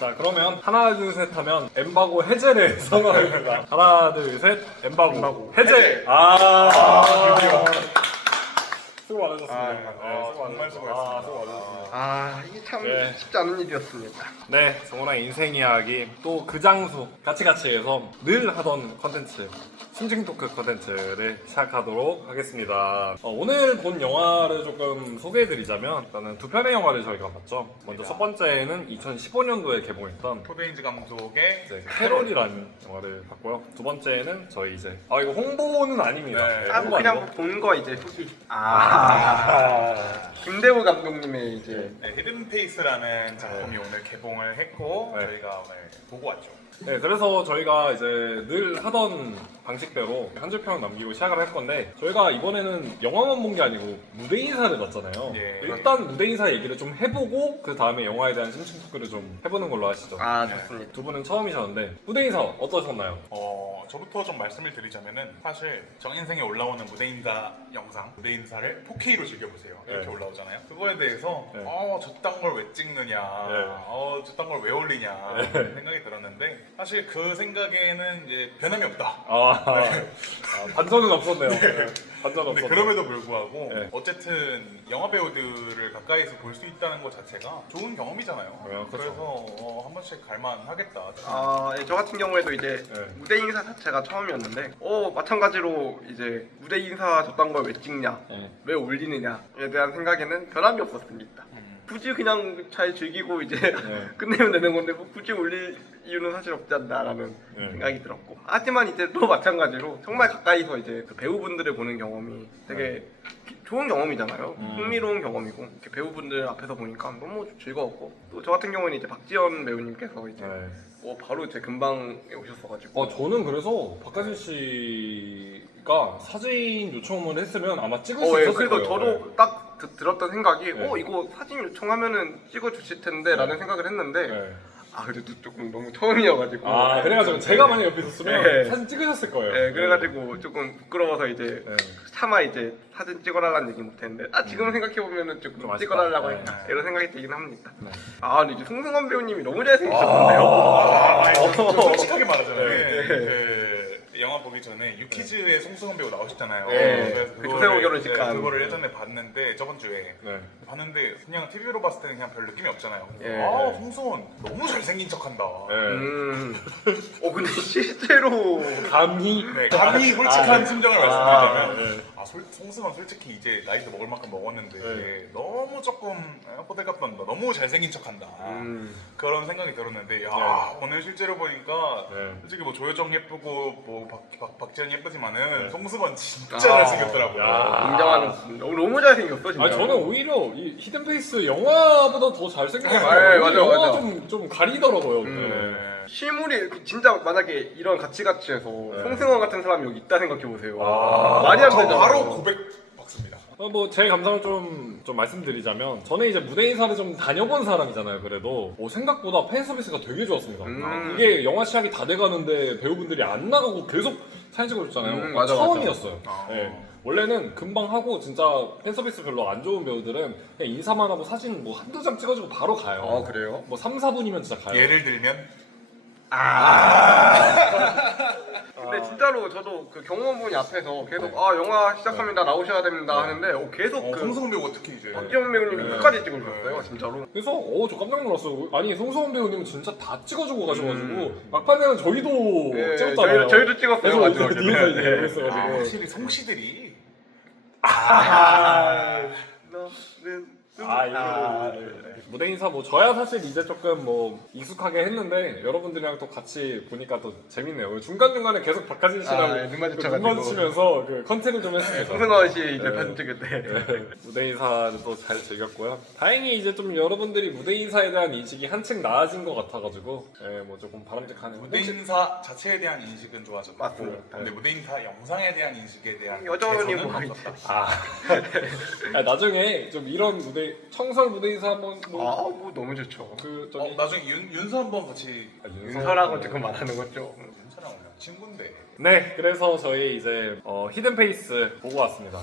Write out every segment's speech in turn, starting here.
자, 그러면 하나 둘 셋 하면 엠바고 해제를 선언합니다. 하나 둘 셋 엠바고 해제. 드디어. 수고 많으셨습니다. 정말 수고했습니다. 수고 많으셨습니다. 이게 참 네. 쉽지 않은 일이었습니다. 네, 정훈아의 인생 이야기 또 그 장소 같이 해서 늘 하던 컨텐츠 심층 토크 컨텐츠를 시작하도록 하겠습니다. 오늘 본 영화를 조금 소개해드리자면 일단은 두 편의 영화를 저희가 봤죠. 먼저 첫 번째는 2015년도에 개봉했던 토베인즈 감독의 이제 캐롤이라는 영화를 봤고요. 두 번째는 저희 이제 이거 홍보는 아닙니다. 네. 홍보 그냥 아니고. 본 거 이제 후기. 김대우 감독님의 이제 네, 히든페이스라는 작품이 오늘 개봉을 했고 네. 저희가 오늘 보고 왔죠. 네, 그래서 저희가 이제 늘 하던 방식대로 한 줄 평 남기고 시작을 할 건데 저희가 이번에는 영화만 본 게 아니고 무대 인사를 봤잖아요. 예. 일단 무대 인사 얘기를 좀 해보고 그 다음에 영화에 대한 심층 토크를 좀 해보는 걸로 하시죠. 좋습니다. 두 분은 처음이셨는데 무대 인사 어떠셨나요? 저부터 좀 말씀을 드리자면은 사실 정 인생에 올라오는 무대 인사 영상, 무대 인사를 4K로 즐겨보세요. 이렇게 네. 올라오잖아요. 그거에 대해서 네. 저딴 걸 왜 찍느냐, 저딴 걸 왜 올리냐 네. 생각이 들었는데 사실 그 생각에는 이제 변함이 없다. 반전은 없었네요. 네, 반전 근데 없었네요. 그럼에도 불구하고 네. 어쨌든 영화 배우들을 가까이서 볼 수 있다는 것 자체가 좋은 경험이잖아요. 그렇죠. 그래서 한 번씩 갈만하겠다. 저 같은 경우에도 이제 네. 무대 인사 자체가 처음이었는데 마찬가지로 이제 무대 인사 저딴 걸 왜 찍냐, 네. 왜 올리느냐에 대한 생각에는 변함이 없었습니다. 굳이 그냥 잘 즐기고 이제 끝내면 되는 건데 뭐 굳이 올릴 이유는 사실 없지 않나라는 생각이 들었고, 하지만 이제 또 마찬가지로 정말 가까이서 이제 그 배우분들을 보는 경험이 되게 좋은 경험이잖아요. 흥미로운 경험이고 이렇게 배우분들 앞에서 보니까 너무 즐거웠고, 또 저 같은 경우는 이제 박지연 배우님께서 이제 바로 제 근방에 오셨어가지고 저는 그래서 박하진 씨가 사진 요청을 했으면 아마 찍을 수 예, 있었을 그래서 거예요. 저도 딱 들었던 생각이 네. 이거 사진 요청하면은 찍어주실 텐데 라는 생각을 했는데 네. 그래도 조금 너무 처음이어가지고 그래가지고 제가 만약에 옆에 있었으면 네. 사진 찍으셨을 거예요. 네, 그래가지고 조금 부끄러워서 이제 네. 차마 이제 사진 찍어달라는 얘기 못했는데 지금 생각해보면은 좀 조금 아쉽다. 찍어달라고 네. 했다 이런 생각이 들긴 합니다. 네. 근데 이제 송승헌 배우님이 너무 잘생기셨는데요. 솔직하게 말하자면 네. 그 영화 보기 전에 유키즈의 송승헌 배우 나오셨잖아요. 네. 그래서 그 조세호 결혼식 간. 그거를 예전에 봤는데 저번 주에 네. 봤는데 그냥 TV로 봤을 때는 그냥 별 느낌이 없잖아요. 예. 송승헌 너무 잘생긴 척한다. 근데 실제로 감히 감히 솔직한 심정을 말씀드리자면 네. 송승헌 솔직히 이제 나이도 먹을 만큼 먹었는데 네. 너무 조금 호들갑 떤다. 너무 잘생긴 척한다. 그런 생각이 들었는데 오늘 실제로 보니까 솔직히 뭐 조여정 예쁘고 뭐 박지현 예쁘지만은 송승헌 진짜 잘생겼더라고요. 인정하는 너무 잘생겼어 진짜. 저는 오히려 이 히든페이스 영화보다 더 잘생긴 것 네, 같아요. 맞아, 영화 맞아. 좀 가리더라고요. 실물이 진짜 만약에 이런 가치가치에서 송승헌 같은 사람이 여기 있다 생각해보세요. 아. 말이 안 저 되잖아요. 바로 고백 받습니다. 제 감상을 좀 말씀드리자면 저는 이제 무대 인사를 좀 다녀본 사람이잖아요. 그래도 생각보다 팬 서비스가 되게 좋았습니다. 이게 영화 시작이 다 돼가는데 배우분들이 안 나가고 계속 사진 찍어줬잖아요. 맞아, 처음이었어요. 맞아. 네. 원래는 금방 하고 진짜 팬 서비스 별로 안 좋은 배우들은 그냥 인사만 하고 사진 뭐 한두 장 찍어주고 바로 가요. 그래요? 뭐 3, 4분이면 진짜 가요. 예를 들면 근데 진짜로 저도 그 경호원분이 앞에서 계속 영화 시작합니다 나오셔야 됩니다 하는데 계속 그 송승헌 배우가 특히 이제 박지원 배우님이 끝까지 찍어주셨어요 진짜로. 그래서 저 깜짝 놀랐어요. 아니 송승헌 배우님은 진짜 다 찍어주고 가셔가지고 막판에는 저희도 네, 찍었잖아요. 저희도 찍었어요. 그래서 마지막에. 뒤에서 이제 네. 있어가지고 확실히 송씨들이 무대 인사 뭐 저야 사실 이제 조금 뭐 익숙하게 했는데 여러분들이랑 또 같이 보니까 또 재밌네요. 중간 중간에 계속 박하진 씨랑 눈 마주쳐가지고. 눈 마주치면서 그 컨택을 좀 했습니다. 송승헌 씨 이제 사진 찍을 때. 무대 인사도 잘 즐겼고요. 다행히 이제 좀 여러분들이 무대 인사에 대한 인식이 한층 나아진 것 같아가지고 뭐 조금 바람직하네요. 무대 인사 자체에 대한 인식은 좋아졌고 맞습니다. 근데 무대 인사 영상에 대한 인식에 대한 여전히 개선은 뭐 없었다. 나중에 좀 이런 무대 청설 무대 인사 한번 뭐 너무 좋죠. 나중에 윤서 한번 같이 윤서라고 조금 말하는 거죠. 윤서랑 친구인데 네, 그래서 저희 이제 히든 페이스 보고 왔습니다.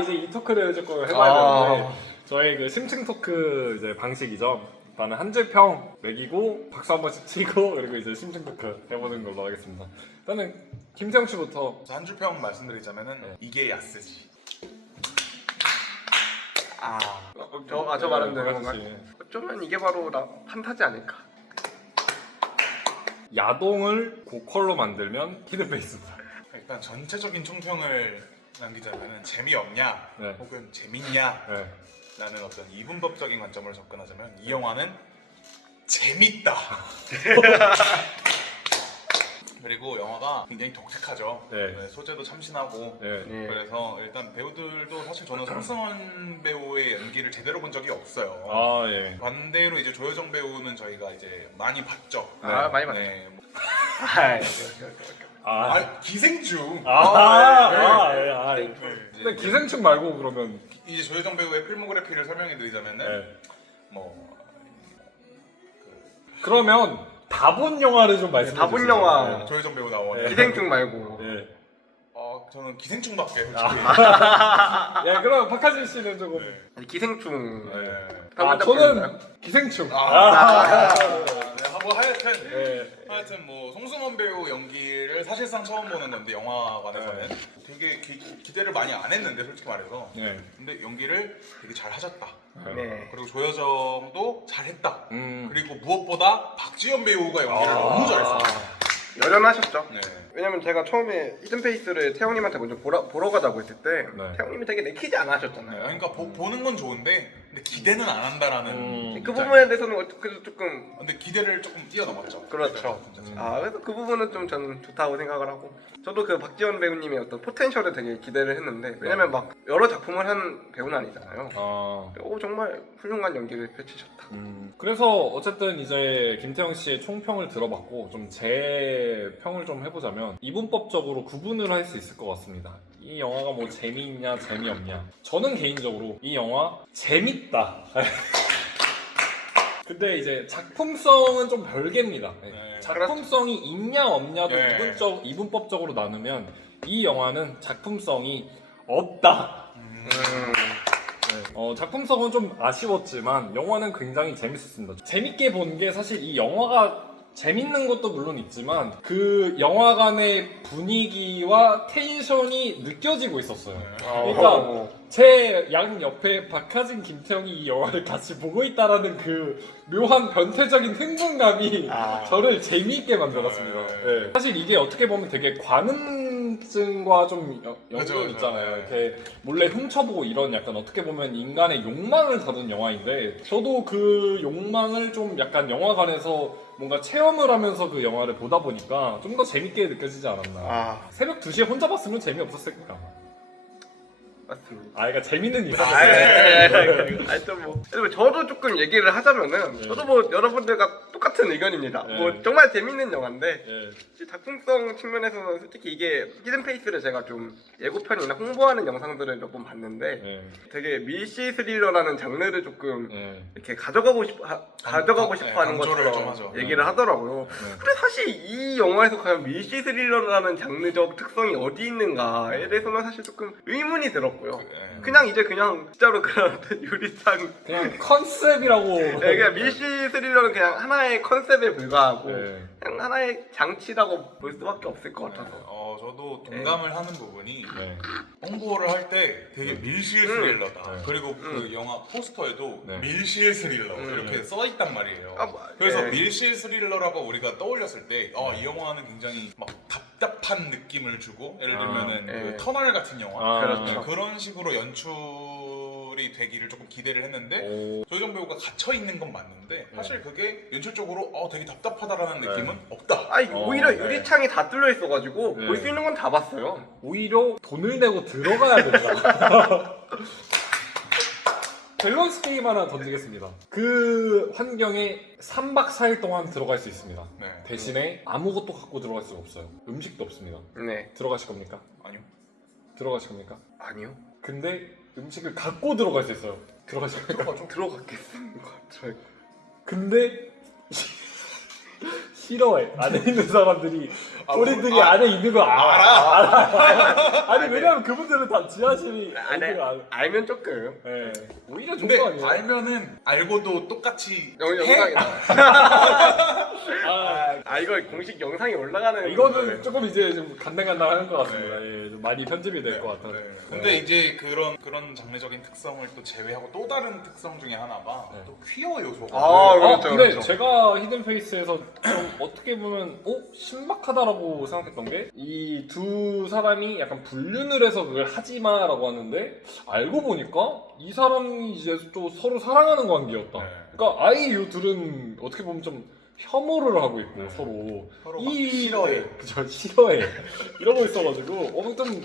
이제 이 토크를 조금 해봐야 되는데 저희 그 심층 토크 이제 방식이죠. 일단은 한 줄 평 매기고 박수 한 번씩 치고 그리고 이제 심층 토크 해보는 걸로 하겠습니다. 일단은 김태형 씨부터. 한 줄 평 말씀드리자면은 네. 이게 야스지. 저 말은 되는 박수 건가요? 씨. 어쩌면 이게 바로 판타지 아닐까. 야동을 고컬로 만들면 히든페이스입니다. 일단 전체적인 총평을 남기자면은 재미없냐 네. 혹은 재밌냐 네. 라는 어떤 이분법적인 관점으로 접근하자면 이 영화는 재밌다. 그리고 영화가 굉장히 독특하죠. 네. 네, 소재도 참신하고 네. 네. 그래서 일단 배우들도 사실 저는 송승헌 배우의 연기를 제대로 본 적이 없어요. 아 예. 반대로 이제 조여정 배우는 저희가 이제 많이 봤죠. 많이 봤죠. 네. 기생충. 예. 네. 근데 기생충 말고 그러면 이제 조여정 배우의 필모그래피를 설명해드리자면은 네. 뭐 그러면 다본 영화를 좀 말씀해 주세요. 다본 영화. 조여정 배우 나오는 기생충 말고. 예. 저는 기생충밖에 솔직히. 예, 그럼 박하진 씨는 조금. 네. 아니, 기생충. 네. 다본 저는 작품인가요? 기생충. 네, 뭐 하여튼 예. 하여튼 뭐 송승헌 배우 연기를 사실상 처음 보는 건데 영화관에서는 네. 되게 기대를 많이 안 했는데 솔직히 말해서 예. 근데 연기를 되게 잘 하셨다. 네. 그리고 조여정도 잘했다. 음. 그리고 무엇보다 박지현 배우가 연기를 너무 잘했어. 여전하셨죠. 네. 왜냐면 제가 처음에 히든페이스를 태영님한테 먼저 보러 가자고 했을 때 네. 태영님이 되게 내키지 않아 네, 하셨잖아요. 그러니까 보는 건 좋은데 근데 기대는 안 한다라는 그 입장. 부분에 대해서는 그래도 조금 근데 기대를 조금 뛰어넘었죠. 그렇죠. 진짜. 그래서 그 부분은 좀 저는 좋다고 생각을 하고 저도 그 박지원 배우님의 어떤 포텐셜을 되게 기대를 했는데 왜냐면 막 여러 작품을 한 배우는 아니잖아요. 정말 훌륭한 연기를 펼치셨다. 그래서 어쨌든 이제 김태형 씨의 총평을 들어봤고 좀 제 평을 좀 해보자면 이분법적으로 구분을 할 수 있을 것 같습니다. 이 영화가 뭐 재미있냐 재미없냐. 저는 개인적으로 이 영화 재밌다. 근데 이제 작품성은 좀 별개입니다. 네. 작품성이 있냐 없냐도 네. 이분법적으로 나누면 이 영화는 작품성이 없다. 작품성은 좀 아쉬웠지만 영화는 굉장히 재밌었습니다. 재밌게 본 게 사실 이 영화가 재밌는 것도 물론 있지만 그 영화관의 분위기와 텐션이 느껴지고 있었어요. 그러니까 제 양 옆에 박하진, 김태형이 이 영화를 같이 보고 있다라는 그 묘한 변태적인 흥분감이 저를 재미있게 만들었습니다. 네. 사실 이게 어떻게 보면 되게 관음증과 좀 연관 있잖아요. 이렇게 몰래 훔쳐보고 이런 약간 어떻게 보면 인간의 욕망을 다룬 영화인데 저도 그 욕망을 좀 약간 영화관에서 뭔가 체험을 하면서 그 영화를 보다 보니까 좀 더 재밌게 느껴지지 않았나. 새벽 2시에 혼자 봤으면 재미없었을 거야. 맞습니다. 그러니까 재밌는 이상. 저도 조금 얘기를 하자면은 저도 뭐 여러분들과 똑같은 의견입니다. 뭐 정말 재밌는 영화인데 작품성 측면에서는 솔직히 이게 히든페이스를 제가 좀 예고편이나 홍보하는 영상들을 몇 번 봤는데 되게 밀시 스릴러라는 장르를 조금 이렇게 가져가고 싶어 하는 것처럼 얘기를 하더라고요. 근데 사실 이 영화에서 과연 밀시 스릴러라는 장르적 특성이 어디 있는가에 대해서는 사실 조금 의문이 들었고요. 그냥 진짜로 그런 유리창 그냥 컨셉이라고. 그냥 밀시 스릴러는 그냥 하나의 컨셉에 불과하고 그냥 하나의 장치라고 볼 수밖에 없을 것 같아서 저도 동감을 하는 부분이 홍보를 할 때 되게 밀실 스릴러다. 그리고 그 영화 포스터에도 밀실 스릴러 이렇게 써 있단 말이에요. 그래서 밀실 스릴러라고 우리가 떠올렸을 때 이 영화는 굉장히 막 답답한 느낌을 주고 예를 들면은 그 터널 같은 영화 그렇죠. 그런 식으로 연출이 되기를 조금 기대를 했는데 조여정 배우가 갇혀 있는 건 맞는데 사실 그게 연출적으로 되게 답답하다라는 느낌은 없다. 오히려 유리창이 다 뚫려 있어가지고 볼 수 있는 건 다 봤어요. 오히려 돈을 내고 들어가야 된다. 밸런스 게임 하나 던지겠습니다. 그 환경에 3박 4일 동안 들어갈 수 있습니다. 대신에 아무것도 갖고 들어갈 수가 없어요. 음식도 없습니다. 들어가실 겁니까? 아니요. 들어가실 겁니까? 아니요. 근데 음식을 갖고 들어갈 수 있어요. 들어가실 겁니까? 좀 들어갔겠습니다. 근데 싫어해. 안에 있는 사람들이 우리들이 아, 안에 있는 거 알아. 아니 왜냐면 그분들은 다 지하실이 알면 조금 네. 오히려 좋은 근데 거 아니에요? 알면은 알고도 똑같이 영상이 아, 이거 공식 영상이 올라가는 이거는 조금 이제 좀 간당간당한 것 같습니다. 예, 좀 많이 편집이 될 것 같아요. 네. 근데 이제 그런 장르적인 특성을 또 제외하고 또 다른 특성 중에 하나가 네. 또 퀴어 요소가 그렇죠, 근데 그렇죠. 제가 히든페이스에서 좀 어떻게 보면 신박하다라고 생각했던 게 이 두 사람이 약간 불륜을 해서 그걸 하지마라고 하는데 알고 보니까 이 사람이 이제 또 서로 사랑하는 관계였다. 네. 그러니까 아예 이 둘은 어떻게 보면 좀 혐오를 하고 있고 서로 막 싫어해. 그죠, 싫어해. 이러고 있어가지고 좀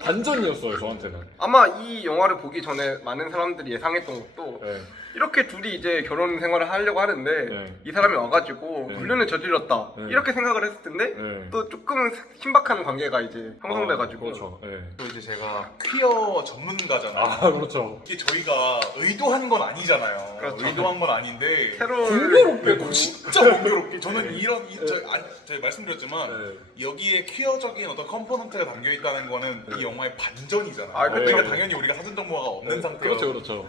반전이었어요 저한테는. 아마 이 영화를 보기 전에 많은 사람들이 예상했던 것도 네. 이렇게 둘이 이제 결혼 생활을 하려고 하는데 네. 이 사람이 와가지고 네. 불륜을 저질렀다 네. 이렇게 생각을 했을 텐데 네. 또 조금은 신박한 관계가 이제 형성돼가지고 그렇죠. 네. 또 이제 제가 퀴어 전문가잖아요. 아 그렇죠. 이게 저희가 의도한 건 아니잖아요. 그렇죠. 의도한 건 아닌데 캐롤 공교롭게도 진짜 공교롭게 저는 저희 말씀드렸지만 네. 여기에 퀴어적인 어떤 컴포넌트가 담겨 있다는 거는 이 영화의 반전이잖아요. 아, 그렇죠. 그러니까 당연히 우리가 사전 정보가 없는 상태였는데 그렇죠.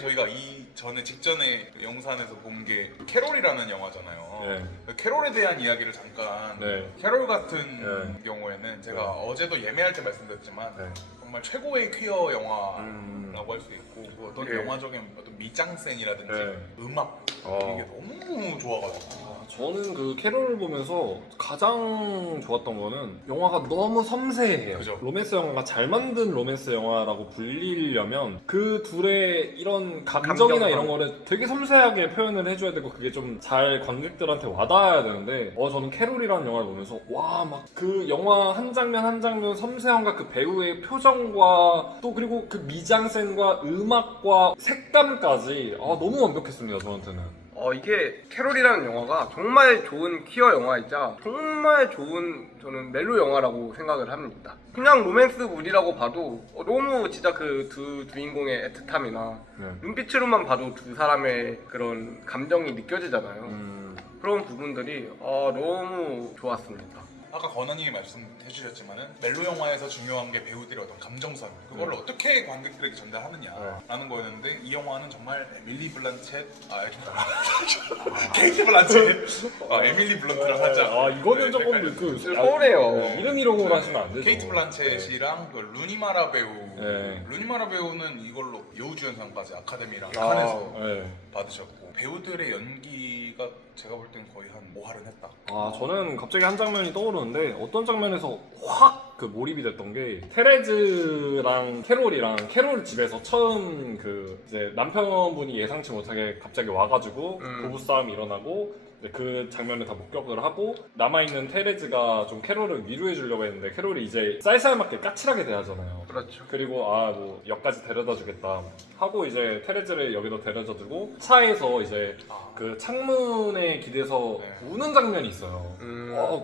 저희가 이 전에 직전에 영상에서 본 게 캐롤이라는 영화잖아요. 네. 캐롤에 대한 이야기를 잠깐 네. 캐롤 같은 네. 경우에는 제가 네. 어제도 예매할 때 말씀드렸지만 네. 정말 최고의 퀴어 영화라고 할 수 있고 그 어떤 예. 영화적인 어떤 미장센이라든지 네. 음악 이게 너무 좋아가지고 저는 그 캐롤을 보면서 가장 좋았던 거는 영화가 너무 섬세해요. 그죠. 로맨스 영화가 잘 만든 로맨스 영화라고 불리려면 그 둘의 이런 감정이나 감정. 이런 거를 되게 섬세하게 표현을 해줘야 되고 그게 좀 잘 관객들한테 와닿아야 되는데 저는 캐롤이라는 영화를 보면서 와 막 그 영화 한 장면 한 장면 섬세함과 그 배우의 표정과 또 그리고 그 미장센과 음악과 색감까지 너무 완벽했습니다 저한테는. 이게 캐롤이라는 영화가 정말 좋은 퀴어 영화이자 정말 좋은 저는 멜로 영화라고 생각을 합니다. 그냥 로맨스물이라고 봐도 너무 진짜 그 두 주인공의 애틋함이나 네. 눈빛으로만 봐도 두 사람의 그런 감정이 느껴지잖아요. 그런 부분들이 너무 좋았습니다. 아까 건아님이 말씀해 주셨지만은 멜로 영화에서 중요한 게 배우들의 어떤 감정선 그걸 어떻게 관객들에게 전달하느냐라는 거였는데 이 영화는 정말 에밀리 블란쳇 케이트 블란쳇 에밀리 블런트랑 살짝 이거는 조금 약간 서운해요. 이름 이름으로 하시면 안 되죠. 케이트 블란쳇이랑 그 루니마라 배우 네. 루니마라 배우는 이걸로 여우주연상까지 아카데미랑 아, 칸에서 네. 받으셨고 배우들의 연기가 제가 볼 땐 거의 한 모할은 했다. 저는 갑자기 한 장면이 떠오르는데 어떤 장면에서 확 그 몰입이 됐던 게 테레즈랑 캐롤 집에서 처음 그 이제 남편분이 예상치 못하게 갑자기 와가지고 부부싸움이 일어나고 이제 그 장면을 다 목격을 하고 남아있는 테레즈가 좀 캐롤을 위로해 주려고 했는데 캐롤이 이제 쌀쌀맞게 까칠하게 대하잖아요. 그렇죠. 그리고 뭐 역까지 데려다 주겠다 하고 이제 테레즈를 여기다 데려다 주고 차에서 이제 그 창문에 기대서 네. 우는 장면이 있어요.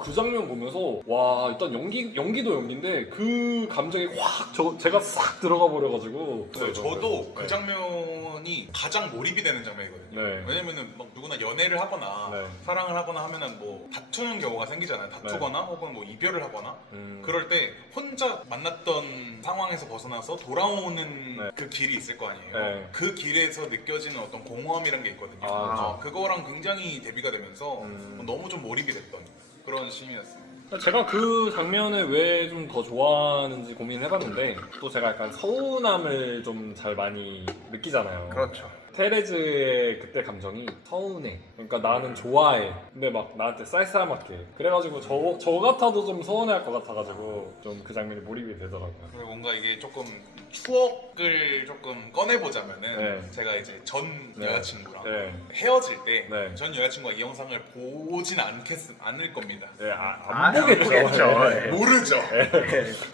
그 장면 보면서 와 일단 연기도 연기인데 그 감정이 확 제가 싹 들어가 버려가지고 저도 그 네. 장면이 가장 몰입이 되는 장면이거든요. 네. 왜냐면은 막 누구나 연애를 하거나 네. 사랑을 하거나 하면은 뭐 다투는 경우가 생기잖아요. 다투거나 혹은 뭐 이별을 하거나 그럴 때 혼자 만났던 상황에서 벗어나서 돌아오는 네. 그 길이 있을 거 아니에요. 네. 그 길에서 느껴지는 어떤 공허함이란 게 있거든요. 그거랑 굉장히 대비가 되면서 너무 좀 몰입이 됐던 그런 씬이었어요. 제가 그 장면을 왜 좀 더 좋아하는지 고민해봤는데 또 제가 약간 서운함을 좀 잘 많이 느끼잖아요. 그렇죠. 테레즈의 그때 감정이 서운해. 그러니까 나는 좋아해. 근데 막 나한테 쌀쌀맞게. 그래가지고 저 같아도 좀 서운해할 것 같아가지고 좀 그 장면이 몰입이 되더라고요. 그리고 뭔가 이게 조금 추억을 조금 꺼내보자면은 네. 제가 이제 전 네. 여자친구랑 네. 헤어질 때 전 네. 여자친구가 이 영상을 보진 않을 겁니다. 네, 안 보겠죠. 네. 모르죠.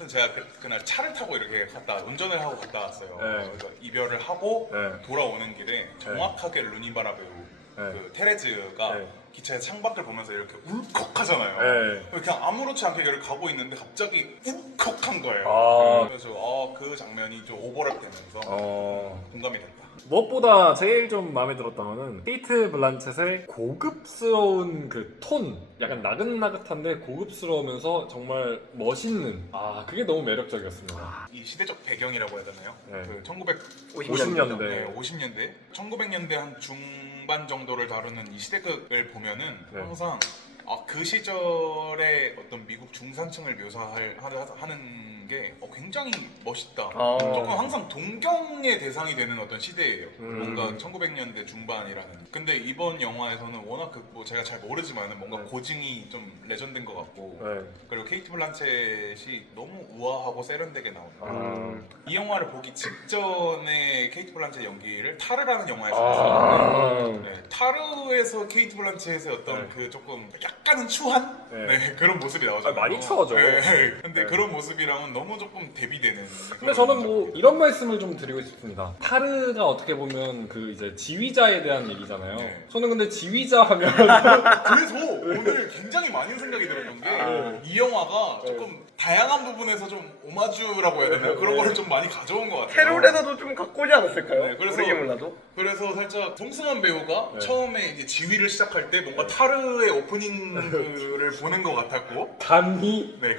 제가 그날 차를 타고 이렇게 운전을 하고 갔다 왔어요. 네. 그래서 이별을 하고 네. 돌아오는 길에 정확하게 루니바라 배우 네. 그 테레즈가 네. 기차의 창밖을 보면서 이렇게 울컥하잖아요. 네. 그냥 아무렇지 않게 여기 가고 있는데 갑자기 울컥한 거예요. 아. 그래서 그 장면이 좀 오버랩되면서 공감이 된다. 무엇보다 제일 좀 마음에 들었던 거는 케이트 블란쳇의 고급스러운 그 톤, 약간 나긋나긋한데 고급스러우면서 정말 멋있는, 그게 너무 매력적이었습니다. 이 시대적 배경이라고 해야 되나요? 네. 그 50년대. 네, 50년대, 1900년대 한 중반 정도를 다루는 이 시대극을 보면은 네. 항상 그 시절의 어떤 미국 중산층을 묘사하는 게 굉장히 멋있다. 조금 항상 동경의 대상이 되는 어떤 시대예요. 뭔가 1900년대 중반이라는. 근데 이번 영화에서는 워낙 뭐 제가 잘 모르지만 뭔가 고증이 좀 레전드인 것 같고 네. 그리고 케이트 블란쳇이 너무 우아하고 세련되게 나온다. 이 영화를 보기 직전에 케이트 블란쳇 연기를 타르라는 영화에서 봤는데 네, 타르에서 케이트 블란쳇의 어떤 그 조금 약간은 추한 그런 모습이 나오잖아요. 많이 추하죠. 근데 그런 모습이랑은 너무 조금 대비되는. 근데 저는 뭐 이런 말씀을 좀 드리고 싶습니다. 타르가 어떻게 보면 그 이제 지휘자에 대한 얘기잖아요. 네. 저는 근데 지휘자 하면 그래서 오늘 굉장히 많은 생각이 들었던 게 이 영화가 조금 다양한 부분에서 좀 오마주라고 해야 되나요? 그런 거를 좀 많이 가져온 것 같아요. 캐롤에서도 좀 갖고 오지 않았을까요? 네, 그래서- 모르게 몰라도. 그래서 살짝 송승헌 배우가 처음에 이제 지휘를 시작할 때 뭔가 타르의 오프닝을 보는 것 같았고 감히 네,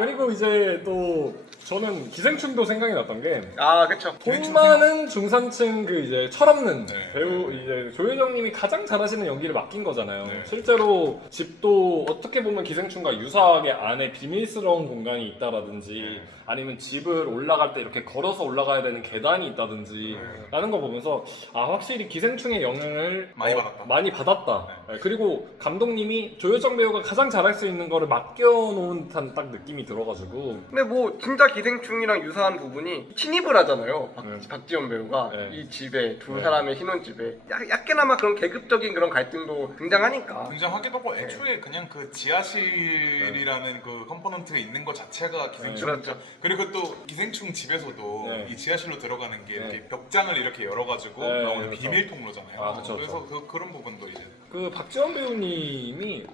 그리고 이제 또 저는 기생충도 생각이 났던 게 그쵸. 돈 많은 중산층 그 이제 철없는 네. 배우 이제 조효정님이 가장 잘하시는 연기를 맡긴 거잖아요. 네. 실제로 집도 어떻게 보면 기생충과 유사하게 안에 비밀스러운 공간이 있다라든지 아니면 집을 올라갈 때 이렇게 걸어서 올라가야 되는 계단이 있다든지 라는 거 보면서 확실히 기생충의 영향을 많이 받았다. 네, 그리고 감독님이 조효정 배우가 가장 잘할 수 있는 거를 맡겨놓은 듯한 딱 느낌이 들어가지고 근데 뭐 진짜 기생충이랑 유사한 부분이 침입을 하잖아요. 네. 박지원 배우가 네. 이 집에 두 네. 사람의 신혼집에 약게나마 그런 계급적인 그런 갈등도 등장하니까. 굉장하기도 하고 애초에 그냥 그 지하실이라는 그 컴포넌트가 있는 것 자체가 기생충. 그렇죠. 그리고 또 기생충 집에서도 네. 이 지하실로 들어가는 게 이렇게 네. 벽장을 이렇게 열어가지고 네, 나오는 그렇죠. 비밀 통로잖아요. 그렇죠, 그래서 그런 부분도 이제. 그 박지원 배우님이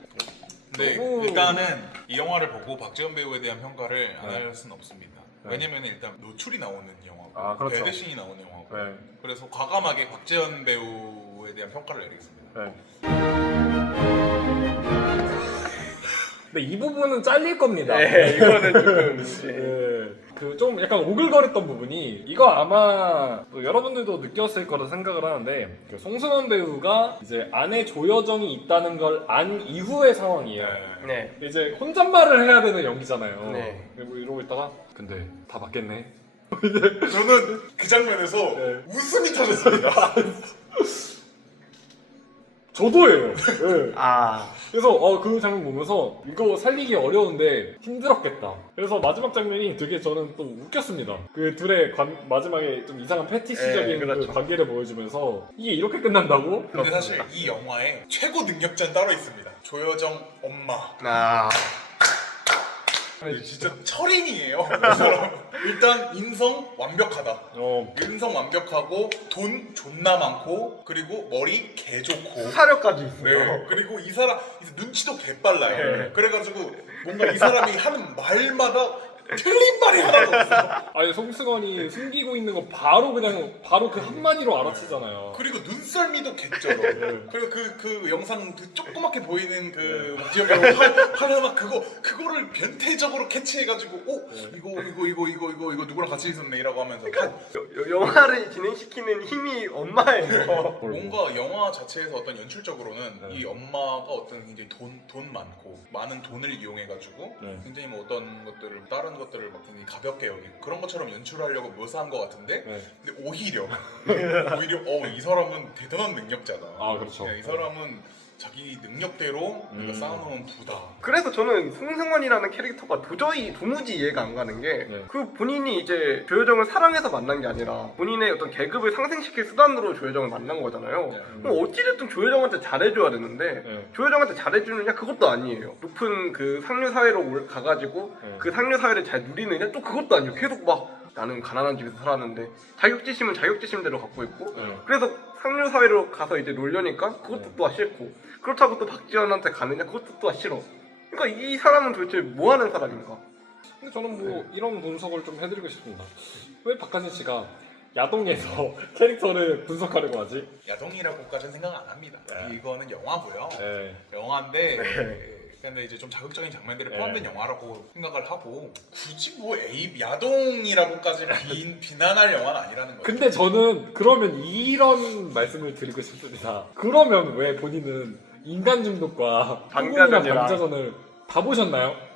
네, 너무- 일단은 이 영화를 보고 박지원 배우에 대한 평가를 안 네. 할 수는 없습니다. 네. 왜냐면 일단 노출이 나오는 영화고 그렇죠. 배드신이 나오는 영화고 네. 그래서 과감하게 박지원 배우에 대한 평가를 내리겠습니다. 네. 근데 이 부분은 잘릴 겁니다. 네, 이거는 조금 네. 그 좀 약간 오글거렸던 부분이 이거 아마 또 여러분들도 느꼈을 거라 생각을 하는데 그 송승헌 배우가 이제 아내 조여정이 있다는 걸 안 이후의 상황이에요. 네. 이제 혼잣말을 해야 되는 연기잖아요. 네. 그리고 이러고 있다가 근데 다 맞겠네. 저는 그 장면에서 네. 웃음이 터졌습니다. 저도예요. 네. 아, 그래서 그 장면 보면서 이거 살리기 어려운데 힘들었겠다. 그래서 마지막 장면이 되게 저는 또 웃겼습니다. 그 둘의 마지막에 좀 이상한 패티시적인 네, 그렇죠. 그 관계를 보여주면서 이게 이렇게 끝난다고? 근데 사실 이 영화에 최고 능력자는 따로 있습니다. 조여정 엄마. 아, 진짜 철인이에요. 일단 인성 완벽하다. 인성 완벽하고 돈 존나 많고 그리고 머리 개 좋고 사력까지 있어요. 네. 그리고 이 사람 눈치도 개빨라요. 네. 그래가지고 뭔가 이 사람이 하는 말마다 틀린 말이 하나도 없어. 아니 송승헌이 숨기고 있는 거 바로 그 한마디로 알아채잖아요. 그리고 눈썰미도 개쩔어. 그리고 그 영상 그 조그맣게 보이는 그 지역으로 하나막 그거를 변태적으로 캐치해가지고 이거 누구랑 같이 있었네라고 하면서 영화를 진행시키는 힘이 엄마예요. 뭔가 영화 자체에서 어떤 연출적으로는 이 엄마가 어떤 굉장히 돈 많고 많은 돈을 이용해가지고 굉장히 뭐 어떤 것들을 다른 것들을 막 굉장히 가볍게 여기고 그런 것처럼 연출하려고 묘사한 것 같은데 근데 오히려 이 사람은 대단한 능력자다. 그렇죠. 이 사람은 자기 능력대로 우리가 쌓아놓은 부다. 그래서 저는 송승헌이라는 캐릭터가 도무지 이해가 안 가는 게 그 본인이 이제 조여정을 사랑해서 만난 게 아니라 본인의 어떤 계급을 상승시킬 수단으로 조여정을 만난 거잖아요. 그럼 어찌됐든 조여정한테 잘해줘야 되는데 조여정한테 잘해주느냐 그것도 아니에요. 높은 그 상류 사회로 가가지고 그 상류 사회를 잘 누리느냐 또 그것도 아니에요. 계속 막 나는 가난한 집에서 살았는데 자격지심은 자격지심대로 갖고 있고 그래서 상류 사회로 가서 이제 놀려니까 그것도 또 싫고 그렇다고 또 박지원한테 가느냐 그것도 또 싫어. 그러니까 이 사람은 도대체 뭐 하는 사람인가? 근데 저는 뭐 이런 분석을 좀 해드리고 싶습니다. 왜 박하진 씨가 야동에서 캐릭터를 분석하려고 하지? 야동이라고까지는 생각 안 합니다. 네. 이거는 영화고요. 네. 영화인데 근데 이제 좀 자극적인 장면들이 네. 포함된 영화라고 생각을 하고 굳이 뭐 야동이라고까지 비난할 영화는 아니라는 거죠. 근데 저는 그러면 이런 말씀을 드리고 싶습니다. 그러면 왜 본인은 인간 중독과 방자전이랑 방자전을 다 보셨나요?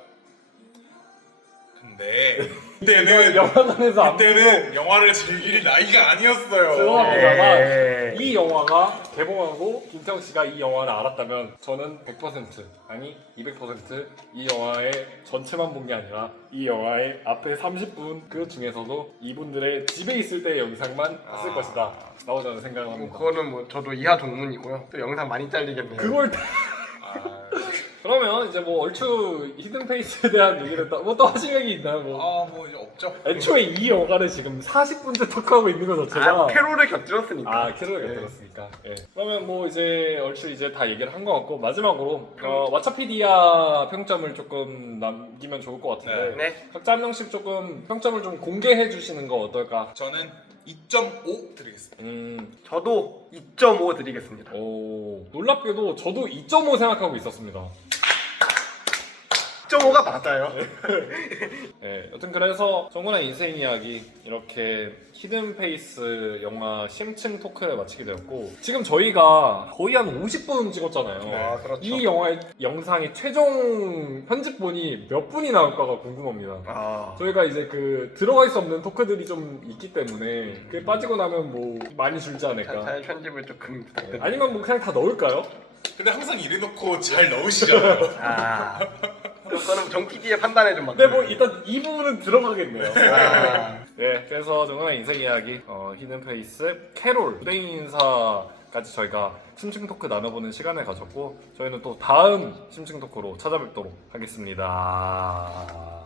그때는 영화관에서 안 그때는 영화를 즐길 나이가 아니었어요. 죄송합니다만 이 영화가 개봉하고 김태형 씨가 이 영화를 알았다면 저는 100% 아니 200%이 영화의 전체만 본 게 아니라 이 영화의 앞에 30분 그 중에서도 이분들의 집에 있을 때의 영상만 봤을 것이다 라고 저는 생각을 합니다. 그거는 뭐 저도 이하 동문이고요. 또 영상 많이 잘리겠네요. 그걸 그러면 이제 뭐 얼추 히든 페이스에 대한 얘기를 또 하실 얘기 있나요? 뭐 뭐 이제 없죠. 애초에 이 영화를 지금 40분째 토크하고 있는 것 자체가 캐롤을 곁들였으니까. 캐롤을 곁들였으니까. 예. 그러면 뭐 이제 얼추 이제 다 얘기를 한 것 같고 마지막으로 왓챠피디아 평점을 조금 남기면 좋을 것 같은데 네. 각자 한 명씩 조금 평점을 좀 공개해 주시는 거 어떨까? 저는 2.5 드리겠습니다. 저도 2.5 드리겠습니다. 오 놀랍게도 저도 2.5 생각하고 있었습니다. 2.5가 맞아요. 네, 여튼 그래서 정군의 인생 이야기 이렇게 히든 페이스 영화 심층 토크를 마치게 되었고 지금 저희가 거의 한 50분 찍었잖아요. 아, 그렇죠. 이 영화의 영상의 최종 편집본이 몇 분이 나올까가 궁금합니다. 저희가 이제 그 들어갈 수 없는 토크들이 좀 있기 때문에 그게 빠지고 나면 뭐 많이 줄지 않을까. 잘 편집을 조금 부탁드립니다. 아니면 뭐 그냥 다 넣을까요? 근데 항상 이래놓고 잘 넣으시잖아요. 그거는 정 PD의 판단에 좀 근데 맡겨요. 뭐 일단 이 부분은 들어가겠네요. 아, 네, 그래서 정말 인생 이야기, 히든 페이스, 캐롤, 부대인 인사까지 저희가 심층 토크 나눠보는 시간을 가졌고 저희는 또 다음 심층 토크로 찾아뵙도록 하겠습니다.